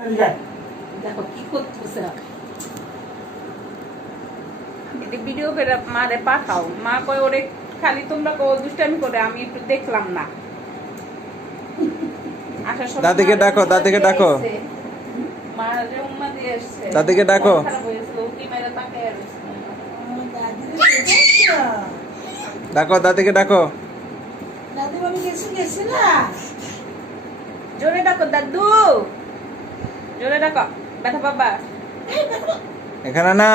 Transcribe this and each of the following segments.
দেখো কি করতেছে, ভিডিও করে মারে পাঠাও। মা কয় ওরে খালি তোমরা দুষ্টামি করে, আমি একটু দেখলাম না। দাদিকে ডাকো, দাদিকে ডাকো, দাদিকে ডাকো। ডাকো দাদিকে ডাকো, জোরে ডাকো দাদু, জোরে ডাকো ব্যথা বাবা। এখানে না,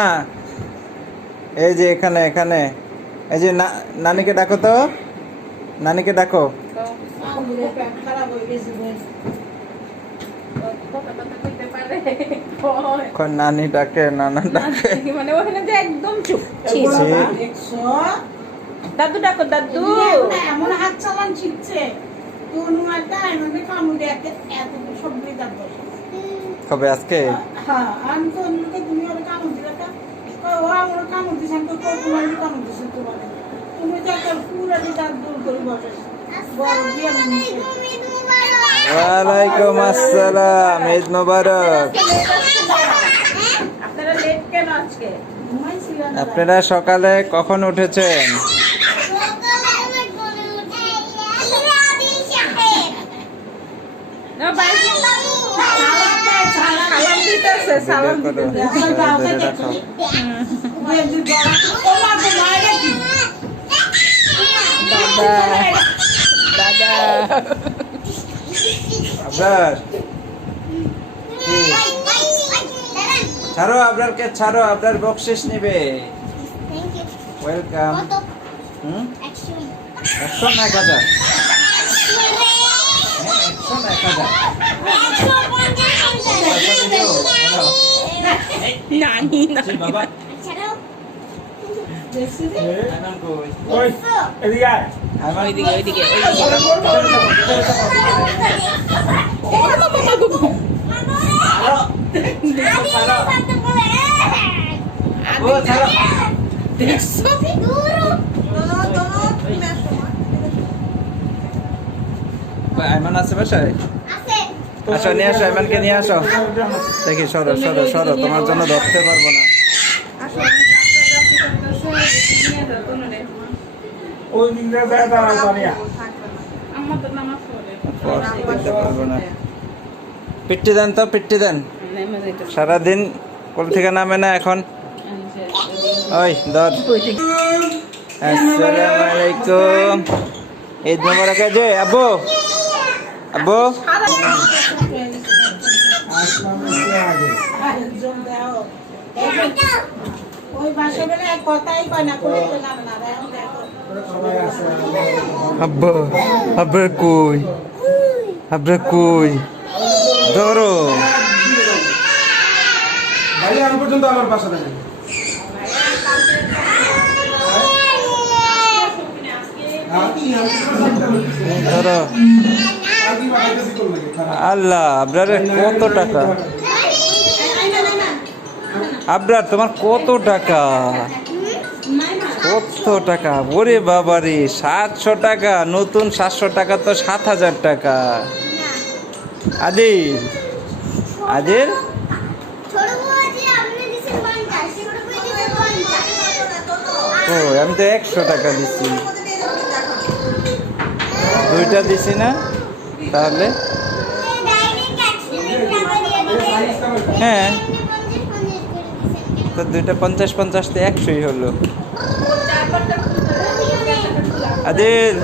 এই যে এখানে এখানে, এই যে নানিকে ডাকো তো, নানিকে ডাকো। নানি ডাকে, নানা ডাকে, মানে ওখানে যে একদম চুপ। দাদু ডাকো দাদু। এমন হাত চালান শিখছে, কবে আজকে? হ্যাঁ, আমি তো তুমি ওর কামড় দিলে, ও আমার কামড় দিছে, আমি তো তোমার কামড় দিছে। তুমি তো একটা পুরা দাঁত দূর করে বসে। ওয়ালাইকুম আসসালাম, ঈদ মোবারক। আপনারা লেট কেন আজকে? আপনারা সকালে কখন উঠেছেন? ছাড়ো আবরারকে, ছাড়ো, আবরার বকশিস নিবে। ওয়েলকাম। 100 না 1000? 100 না 1000? নানি না বাবা, ওইদিকে ওইদিকে দেখছো? আইমান আছে বাসায়? আসো, নিয়ে আসো, আইমানকে নিয়ে আসো। দেখি, সরো সরো সরো, তোমার জন্য ধরতে পারবো না। দেখতে পারবো না। পিট্টি দেন তো, পিট্টি দেন। সারাদিন কোল থেকে নামে না এখন। ওই ধর। আসসালামু আলাইকুম, ঈদ মোবারক। যে আব্বু, আব্বু আব্বা, আব্রা কই, আব্রা কই, ধরো। পর্যন্ত আমার বাসা থাকে। ধরো। আল্লাহ, আবরারের কত টাকা? আবরার তোমার কত টাকা? কত টাকা? ওরে বাবারে, 700 টাকা। নতুন 700 টাকা তো 7000 টাকা। আদিল, আদিল, ও আমি তো 100 টাকা দিচ্ছি, 2টা দিছি না? তাহলে হ্যাঁ, তো 2টা 50-50 তো 100ই হলো। আদিল,